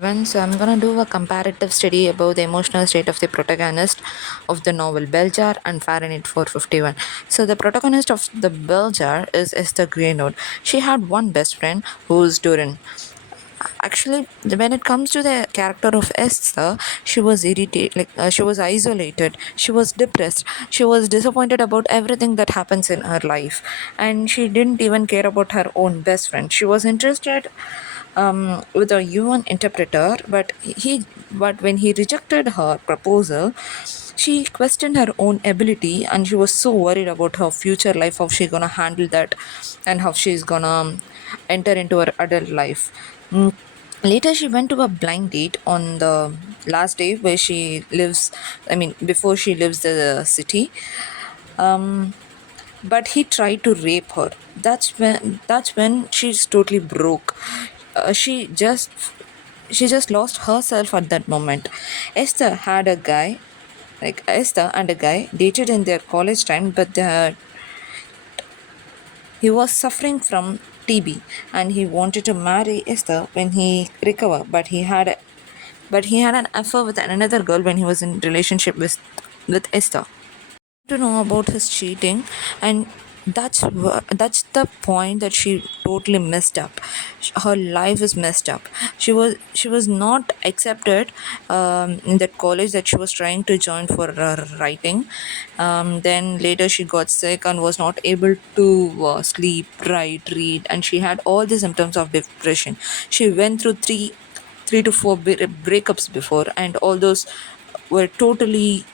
So I'm gonna do a comparative study about the emotional state of the protagonist of the novel Beljar and Fahrenheit 451. So the protagonist of the Beljar is Esther Greenwood. She had one best friend who's Durin. Actually, when it comes to the character of Esther, she was irritated, she was isolated, she was depressed, she was disappointed about everything that happens in her life, and she didn't even care about her own best friend. She was interested with a human interpreter, but when he rejected her proposal, she questioned her own ability, and she was so worried about her future life, how she's gonna handle that, and how she's gonna enter into her adult life. Later, she went to a blind date on the last day where she lives. I mean, before she leaves the city. Um, but he tried to rape her. That's when she's totally broke. She just lost herself at that moment. Esther and a guy dated in their college time, but he was suffering from TB, and he wanted to marry Esther when he recovered, but he had an affair with another girl when he was in relationship with Esther. To know about his cheating, and that's the point that she totally messed up. Her life is messed up. She was not accepted in that college that she was trying to join for writing. Then later she got sick and was not able to sleep, write, read, and she had all the symptoms of depression. She went through three to four breakups before, and all those were totally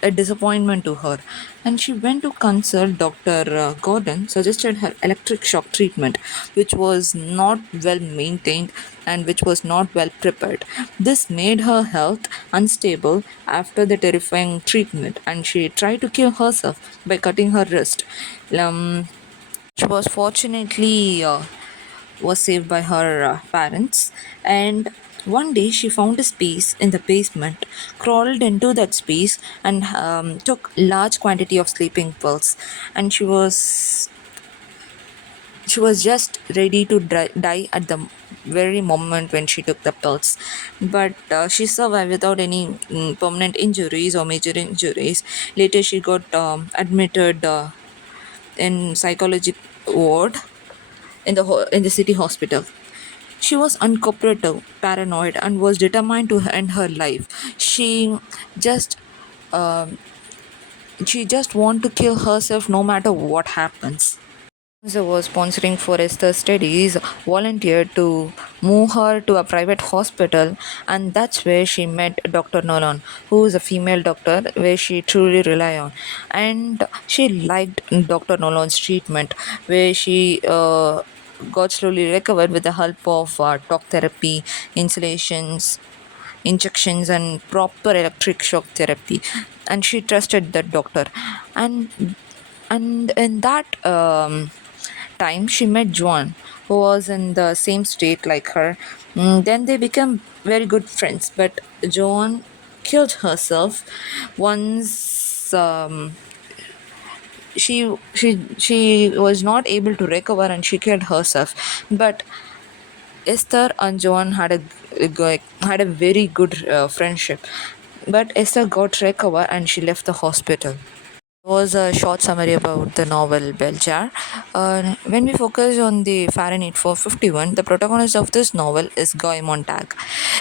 a disappointment to her, and she went to consult Dr. Gordon, suggested her electric shock treatment, which was not well maintained and which was not well prepared. This made her health unstable after the terrifying treatment, and she tried to kill herself by cutting her wrist. She was fortunately was saved by her parents, and one day she found a space in the basement, crawled into that space, and took large quantity of sleeping pills, and she was just ready to die at the very moment when she took the pills, but she survived without any permanent injuries or major injuries. Later she got admitted in psychology ward in the city hospital. She was uncooperative, paranoid, and was determined to end her life. Just um she just want to kill herself no matter what happens. So was sponsoring for Esther's studies, volunteered to move her to a private hospital, and that's where she met Dr. Nolan, who is a female doctor where she truly rely on. And she liked Dr. Nolan's treatment, where she got slowly recovered with the help of talk therapy, insulations, injections, and proper electric shock therapy. And she trusted that doctor, and in that time she met Joan, who was in the same state like her. Then they became very good friends, but Joan killed herself once. She was not able to recover, and she killed herself. But Esther and Joan had a very good friendship. But Esther got recover, and she left the hospital. Was a short summary about the novel Beljar. When we focus on the Fahrenheit 451, the protagonist of this novel is Guy Montag.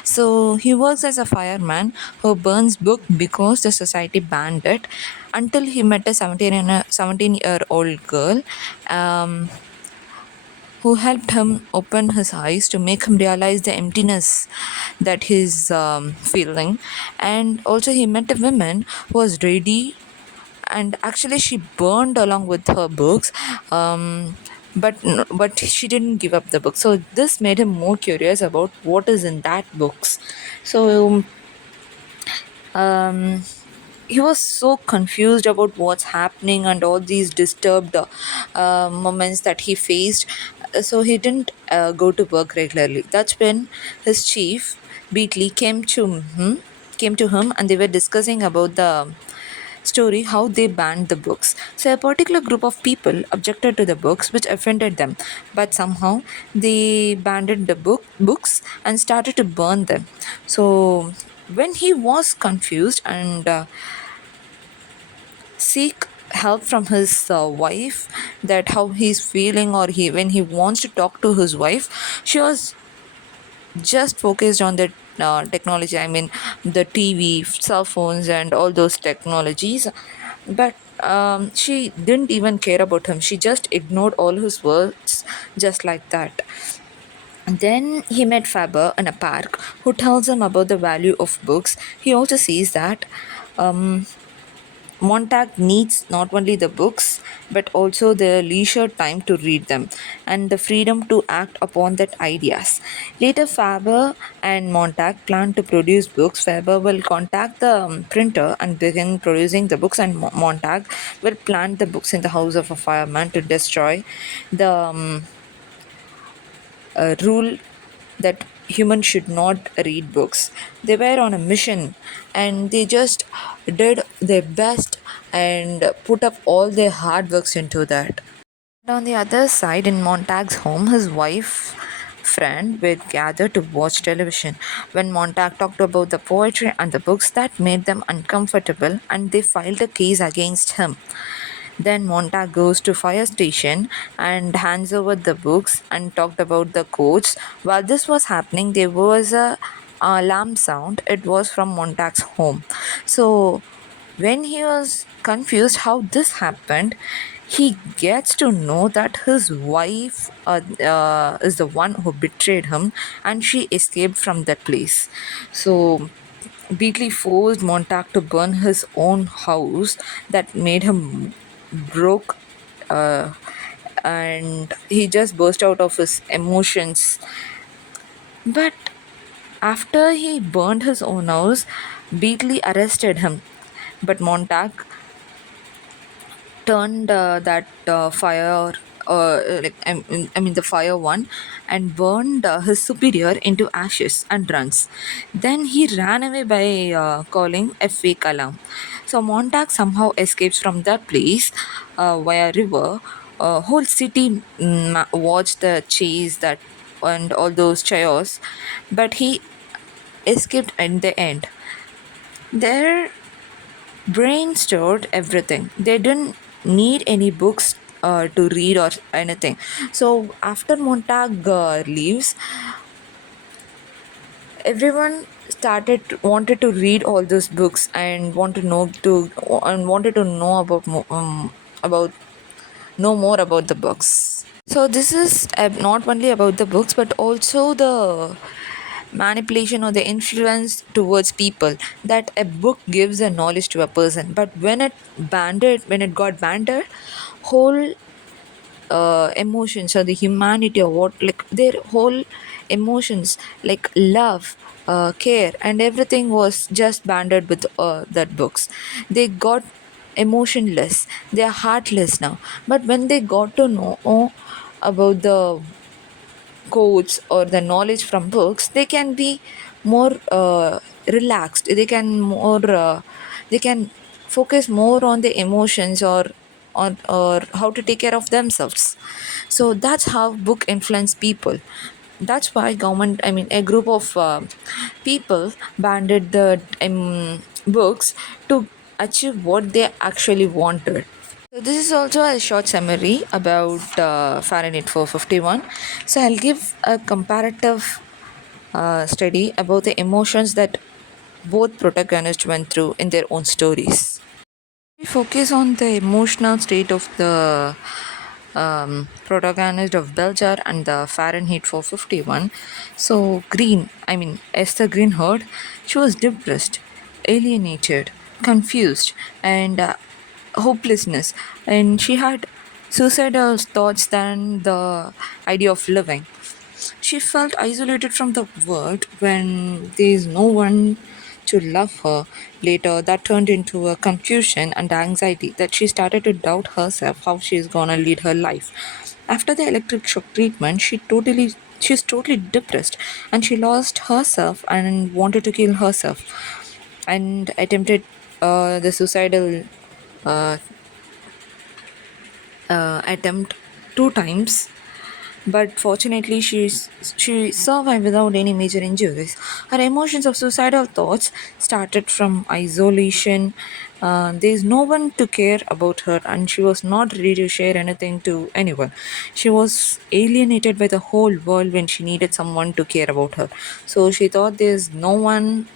So he works as a fireman who burns book because the society banned it, until he met a 17-year-old girl um, who helped him open his eyes to make him realize the emptiness that he's feeling. And also he met a woman who was ready, and actually she burned along with her books, but she didn't give up the book. So this made him more curious about what is in that books. So um, he was so confused about what's happening and all these disturbed moments that he faced. So he didn't go to work regularly. That's when his chief Beatley came to him, and they were discussing about the story how they banned the books. So a particular group of people objected to the books which offended them, but somehow they banned the books and started to burn them. So when he was confused and seek help from his wife, that how he's feeling, or he when he wants to talk to his wife, she was just focused on the technology, I mean the TV, cell phones and all those technologies. But she didn't even care about him, she just ignored all his words just like that. And then he met Faber in a park, who tells him about the value of books. He also sees that um, Montag needs not only the books but also the leisure time to read them and the freedom to act upon that ideas. Later, Faber and Montag plan to produce books. Faber will contact the printer and begin producing the books, and Montag will plant the books in the house of a fireman to destroy the rule that humans should not read books. They were on a mission and they just did their best and put up all their hard works into that. And on the other side, in Montag's home, his wife friend were gathered to watch television. When Montag talked about the poetry and the books, that made them uncomfortable and they filed a case against him. Then Montag goes to fire station and hands over the books and talked about the codes. While this was happening, there was a alarm sound. It was from Montag's home. So when he was confused how this happened, he gets to know that his wife is the one who betrayed him and she escaped from that place. So Beatley forced Montag to burn his own house, that made him broke, uh, and he just burst out of his emotions. But after he burned his own house, Beatley arrested him. But Montag turned that fire, I mean the fire one, and burned his superior into ashes and runs. Then he ran away by calling a fake alarm. So Montag somehow escapes from that place via river. Whole city watched the chase that and all those chaos, but he escaped in the end. There brain stored everything. They didn't need any books to read or anything. So after Montag leaves, everyone started wanted to read all those books and wanted to know about know more about the books. So this is not only about the books but also the manipulation or the influence towards people that a book gives a knowledge to a person, but when it got banned, whole emotions or the humanity or what, like their whole emotions like love, care and everything was just banded with that books. They got emotionless, they are heartless now. But when they got to know about the quotes or the knowledge from books, they can be more relaxed, they can focus more on the emotions or how to take care of themselves. So that's how book influence people. That's why government, I mean a group of people banded the books to achieve what they actually wanted. So this is also a short summary about Fahrenheit 451. So I'll give a comparative study about the emotions that both protagonists went through in their own stories. We focus on the emotional state of the protagonist of Beljar and the Fahrenheit 451. So Esther Greenherd, she was depressed, alienated, confused, and hopelessness, and she had suicidal thoughts than the idea of living. She felt isolated from the world when there is no one to love her. Later, that turned into a confusion and anxiety that she started to doubt herself how she is gonna lead her life. After the electric shock treatment, she's totally depressed and she lost herself and wanted to kill herself and attempted the suicidal uh, attempt two times, but fortunately she survived without any major injuries. Her emotions of suicidal thoughts started from isolation. There's no one to care about her, and she was not ready to share anything to anyone. She was alienated by the whole world when she needed someone to care about her. So she thought there's no one,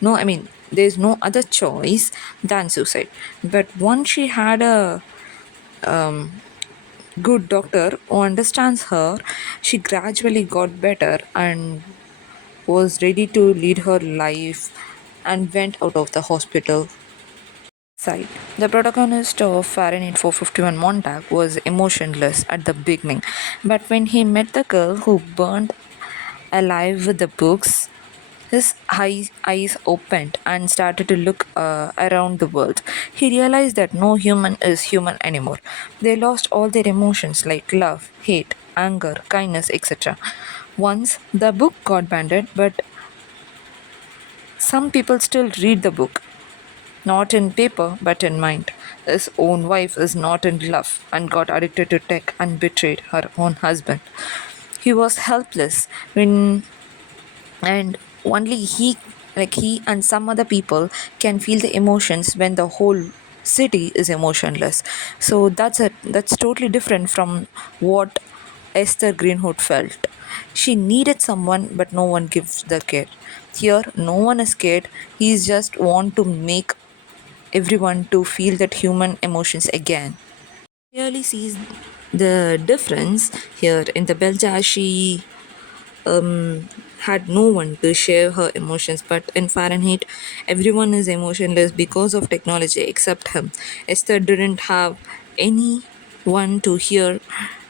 no, I mean, there's no other choice than suicide. But once she had a good doctor who understands her, she gradually got better and was ready to lead her life and went out of the hospital side. The protagonist of Fahrenheit 451 Montag was emotionless at the beginning, but when he met the girl who burned alive with the books, his eyes opened and started to look around the world. He realized that no human is human anymore. They lost all their emotions like love, hate, anger, kindness, etc. Once the book got banned, but some people still read the book, not in paper but in mind. His own wife is not in love and got addicted to tech and betrayed her own husband. He was helpless when, and only he, like he and some other people, can feel the emotions when the whole city is emotionless. So that's totally different from what Esther Greenwood felt. She needed someone, but no one gives the care. Here no one is scared. He's just want to make everyone to feel that human emotions again. Clearly sees the difference here in the Belja. She had no one to share her emotions, but in Fahrenheit, everyone is emotionless because of technology except him. Esther didn't have anyone to hear,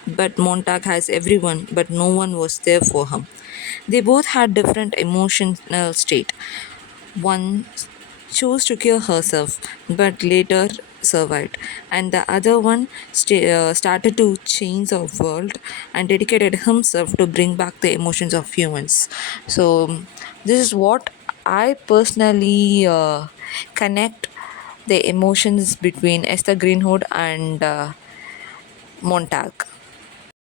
but Montag has everyone, but no one was there for him. They both had different emotional state. One chose to kill herself but later survived, and the other one started to change the world and dedicated himself to bring back the emotions of humans. So, this is what I personally connect the emotions between Esther Greenwood and Montag.